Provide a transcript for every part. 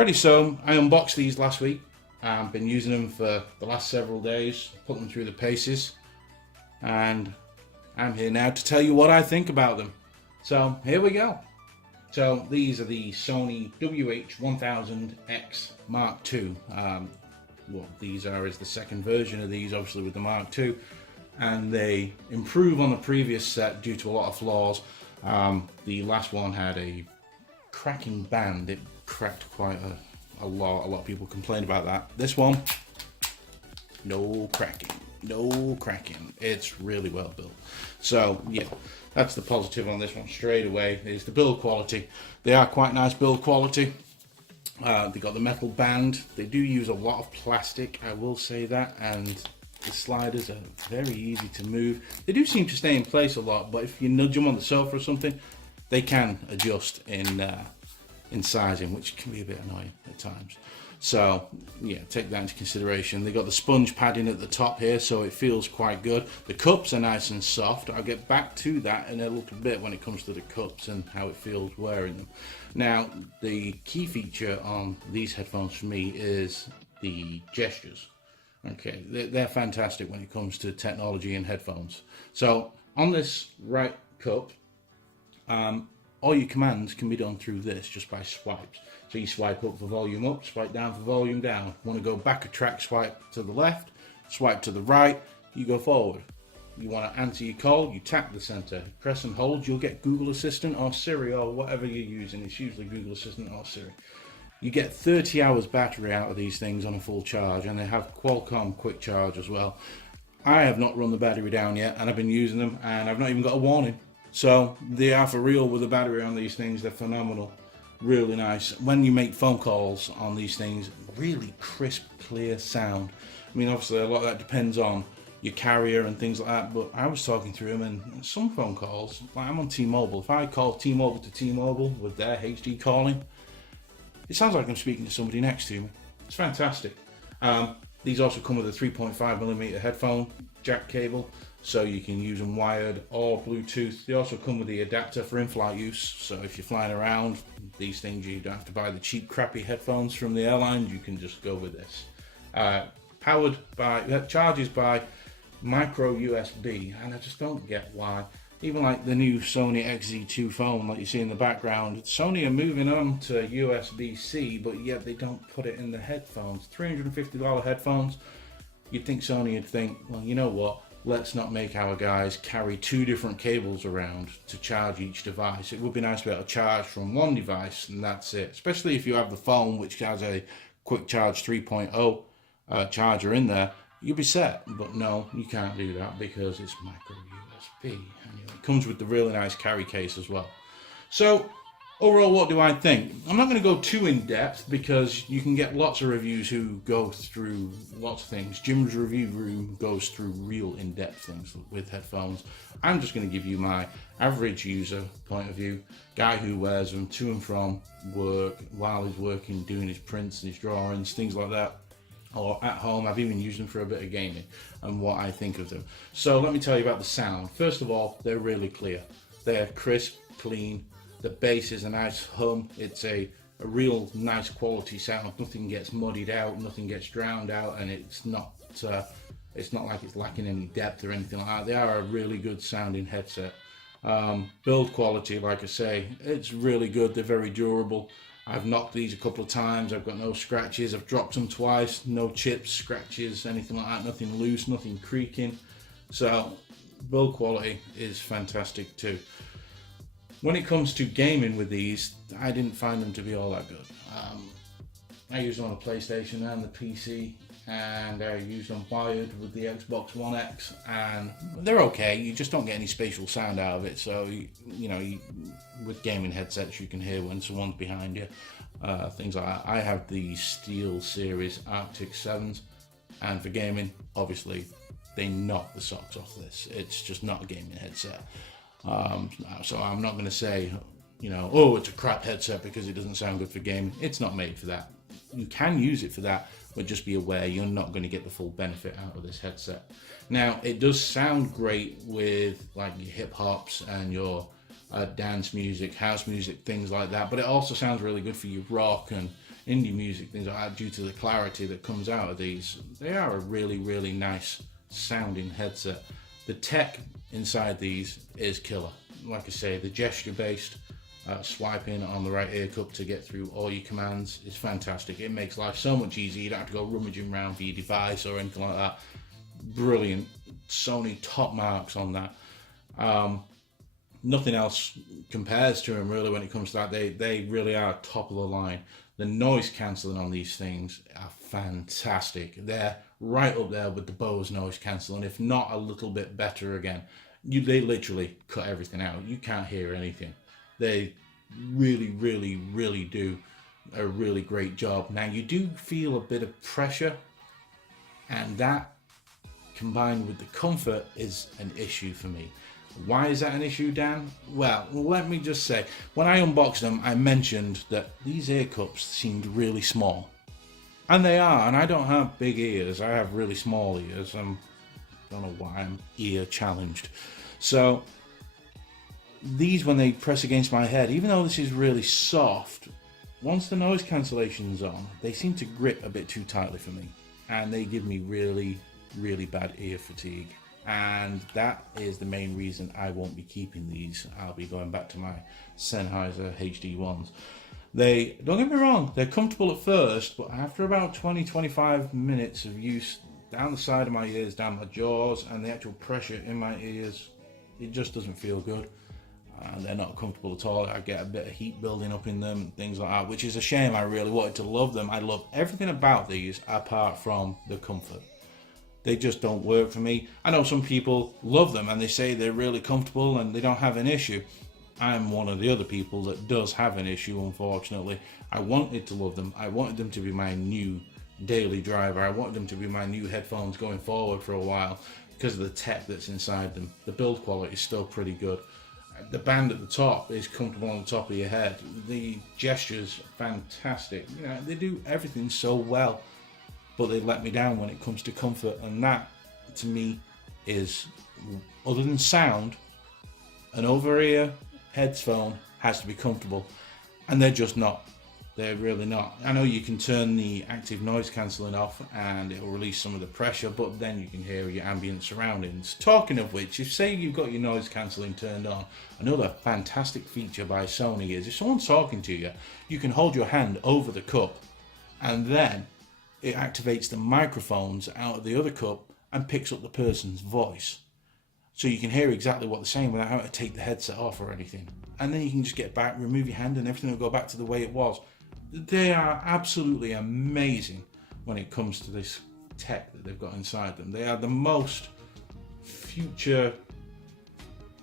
Alrighty, so I unboxed these last week. I've been using them for the last several days, put them through the paces, and I'm here now to tell you what I think about them. So here we go. So these are the Sony WH-1000XM2. What these are is the second version of these, obviously with the Mark II, and they improve on the previous set due to a lot of flaws. The last one had a cracking band. It cracked quite a lot. A lot of people complained about that. This one, no cracking. It's really well built. So yeah, that's the positive on this one straight away, is the build quality. They are quite nice build quality. They got the metal band. They do use a lot of plastic, I will say that, and the sliders are very easy to move. They do seem to stay in place a lot, but if you nudge them on the sofa or something, they can adjust in sizing, which can be a bit annoying at times. So yeah, take that into consideration. They got the sponge padding at the top here, so it feels quite good. The cups are nice and soft. I'll get back to that in a little bit when it comes to the cups and how it feels wearing them. Now, the key feature on these headphones for me is the gestures. Okay, they're fantastic when it comes to technology and headphones. So on this right cup, all your commands can be done through this just by swipes. So you swipe up for volume up, swipe down for volume down. Want to go back a track, swipe to the left, swipe to the right, you go forward. You want to answer your call, you tap the center, press and hold, you'll get Google Assistant or Siri or whatever you're using. It's usually Google Assistant or Siri. You get 30 hours battery out of these things on a full charge, and they have Qualcomm quick charge as well. I have not run the battery down yet, and I've been using them, and I've not even got a warning. So they are for real with the battery on these things. They're phenomenal, really nice. When you make phone calls on these things, really crisp, clear sound. I mean, obviously a lot of that depends on your carrier and things like that, but I was talking through them, and some phone calls, like I'm on T-Mobile, if I call T-Mobile to T-Mobile with their HD calling, it sounds like I'm speaking to somebody next to me. It's fantastic. These also come with a 3.5mm headphone jack cable, so you can use them wired or Bluetooth. They also come with the adapter for in-flight use, so if you're flying around, these things, you don't have to buy the cheap crappy headphones from the airlines, you can just go with this. Charges by micro USB, and I just don't get why. Even like the new Sony XZ2 phone, like you see in the background, Sony are moving on to USB-C, but yet they don't put it in the headphones. $350 headphones. You'd think Sony would think, well, you know what? Let's not make our guys carry two different cables around to charge each device. It would be nice to be able to charge from one device and that's it. Especially if you have the phone, which has a quick charge 3.0 charger in there, you'll be set. But no, you can't do that because it's micro USB. And it comes with the really nice carry case as well. So overall, what do I think? I'm not going to go too in depth because you can get lots of reviews who go through lots of things. Jim's review room goes through real in-depth things with headphones. I'm just going to give you my average user point of view, guy who wears them to and from work, while he's working, doing his prints and his drawings, things like that. Or at home. I've even used them for a bit of gaming and what I think of them. So let me tell you about the sound. First of all, they're really clear. They're crisp, clean. The bass is a nice hum. It's a real nice quality sound. Nothing gets muddied out, nothing gets drowned out, and it's not like it's lacking any depth or anything like that. They are a really good sounding headset. Build quality, like I say, it's really good. They're very durable. I've knocked these a couple of times. I've got no scratches. I've dropped them twice. No chips, scratches, anything like that. Nothing loose, nothing creaking. So build quality is fantastic too. When it comes to gaming with these, I didn't find them to be all that good. I used them on a PlayStation and the PC, and I used them wired with the Xbox One X, and they're okay. You just don't get any spatial sound out of it. So with gaming headsets, you can hear when someone's behind you, things like that. I have the Steel Series Arctic 7s, and for gaming, obviously, they knock the socks off this. It's just not a gaming headset. So I'm not going to say, oh, it's a crap headset because it doesn't sound good for gaming. It's not made for that. You can use it for that, but just be aware you're not going to get the full benefit out of this headset. Now, it does sound great with like your hip hops and your dance music, house music, things like that, but it also sounds really good for your rock and indie music, things like that, due to the clarity that comes out of these. They are a really, really nice sounding headset. The tech inside these is killer. Like I say, the gesture based swiping on the right ear cup to get through all your commands is fantastic. It makes life so much easier. You don't have to go rummaging around for your device or anything like that. Brilliant. Sony top marks on that. Nothing else compares to them really when it comes to that. They really are top of the line. The noise cancelling on these things are fantastic. They're right up there with the Bose noise cancelling, if not a little bit better again. They literally cut everything out. You can't hear anything. They really, really, really do a really great job. Now, you do feel a bit of pressure, and that combined with the comfort is an issue for me. Why is that an issue, Dan? Well, let me just say, when I unboxed them, I mentioned that these ear cups seemed really small. And they are, and I don't have big ears. I have really small ears. I don't know why I'm ear challenged. So, these, when they press against my head, even though this is really soft, once the noise cancellation's on, they seem to grip a bit too tightly for me. And they give me really, really bad ear fatigue. And that is the main reason I won't be keeping these. I'll be going back to my Sennheiser HD1s. They, don't get me wrong, they're comfortable at first, but after about 20-25 minutes of use down the side of my ears, down my jaws, and the actual pressure in my ears, it just doesn't feel good. They're not comfortable at all. I get a bit of heat building up in them, things like that, which is a shame. I really wanted to love them. I love everything about these apart from the comfort. They just don't work for me. I know some people love them and they say they're really comfortable and they don't have an issue. I'm one of the other people that does have an issue, unfortunately. I wanted to love them. I wanted them to be my new daily driver. I wanted them to be my new headphones going forward for a while because of the tech that's inside them. The build quality is still pretty good. The band at the top is comfortable on the top of your head. The gestures, fantastic. You know, they do everything so well. But they let me down when it comes to comfort, and that to me is, other than sound, an over-ear headphone has to be comfortable, and they're just not. They're really not. I know you can turn the active noise cancelling off and it will release some of the pressure, but then you can hear your ambient surroundings. Talking of which, if say you've got your noise cancelling turned on, another fantastic feature by Sony is if someone's talking to you, you can hold your hand over the cup and then it activates the microphones out of the other cup and picks up the person's voice. So you can hear exactly what they're saying without having to take the headset off or anything. And then you can just get back, remove your hand, and everything will go back to the way it was. They are absolutely amazing when it comes to this tech that they've got inside them. They are the most future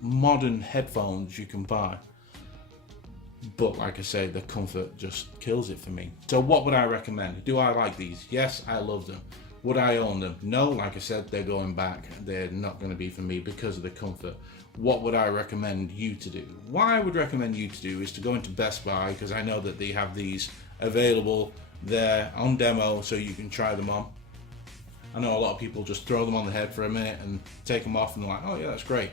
modern headphones you can buy. But like I say, the comfort just kills it for me. So what would I recommend? Do I like these? Yes, I love them. Would I own them? No, like I said, they're going back. They're not going to be for me because of the comfort. What would I recommend you to do? What I would recommend you to do is to go into Best Buy, because I know that they have these available there on demo so you can try them on. I know a lot of people just throw them on the head for a minute and take them off and they're like, oh yeah, that's great.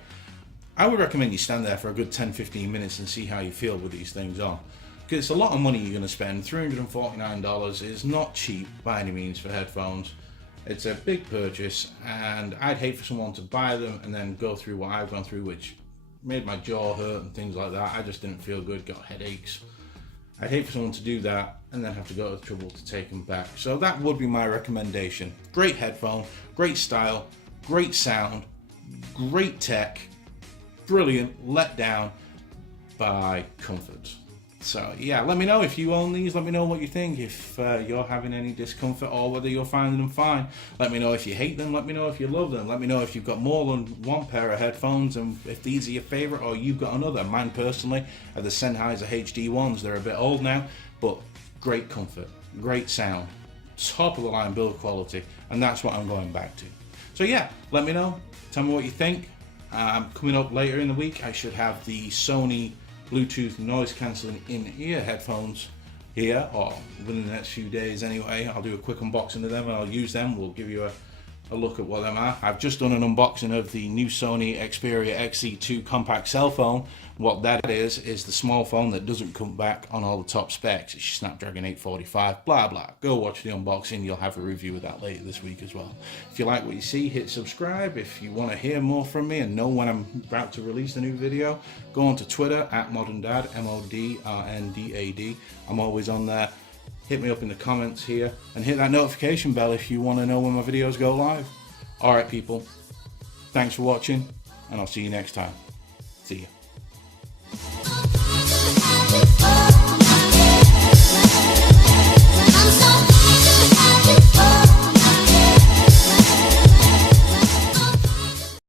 I would recommend you stand there for a good 10-15 minutes and see how you feel with these things on. Because it's a lot of money you're going to spend. $349 is not cheap by any means for headphones. It's a big purchase, and I'd hate for someone to buy them and then go through what I've gone through, which made my jaw hurt and things like that. I just didn't feel good, got headaches. I'd hate for someone to do that and then have to go to the trouble to take them back. So that would be my recommendation. Great headphone, great style, great sound, great tech, brilliant, let down by comfort. So yeah, let me know if you own these. Let me know what you think, if you're having any discomfort or whether you're finding them fine. Let me know if you hate them. Let me know if you love them. Let me know if you've got more than one pair of headphones and if these are your favorite or you've got another. Mine personally are the Sennheiser HD1s. They're a bit old now, but great comfort, great sound, top of the line build quality, and that's what I'm going back to. So yeah, let me know. Tell me what you think. Coming up later in the week, I should have the Sony Bluetooth noise cancelling in-ear headphones here, or within the next few days anyway. I'll do a quick unboxing of them and I'll use them. We'll give you a a look at what them are. I've just done an unboxing of the new Sony Xperia XZ2 compact cell phone. What that is the small phone that doesn't come back on all the top specs. It's Snapdragon 845, blah blah. Go watch the unboxing, you'll have a review of that later this week as well. If you like what you see, hit subscribe. If you want to hear more from me and know when I'm about to release a new video, go on to Twitter at ModernDad, MODRNDAD. I'm always on there. Hit me up in the comments here and hit that notification bell if you want to know when my videos go live. Alright people, thanks for watching and I'll see you next time. See ya.